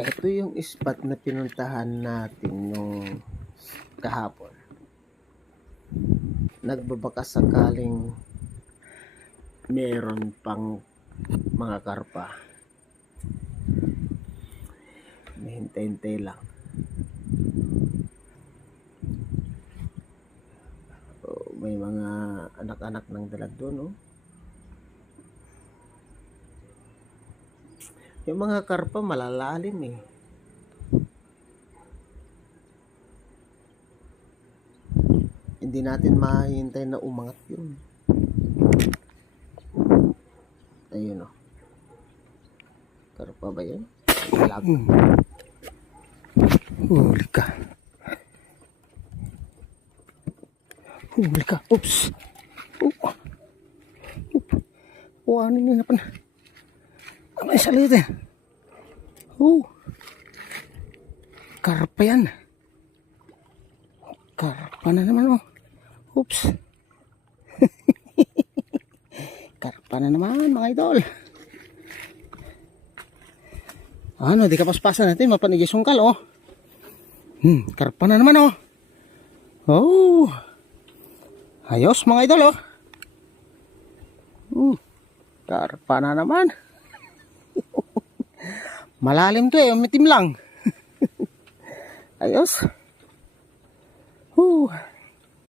Ito yung spot na pinuntahan natin nung kahapon. Nagbabaka sakaling meron pang mga karpa. Hintay-hintay lang. May mga anak-anak ng dalag doon, oh. Yung mga karpa malalalim eh. Hindi natin mahihintay na umangat yun. Ayun, oh. Karpa ba yun? Huli ka. Huli ka. Oops. Ano yun na pa na? Ano yung salit eh? Karpa yan. Karpa na naman, oh. Oops. Karpa na naman, mga idol. Ano, di kapaspasan natin, mapanigis yung kal, oh. Karpa na naman, oh. Ayos, mga idol, oh. Karpa na naman. Malalim to eh, umitim lang. Ayos.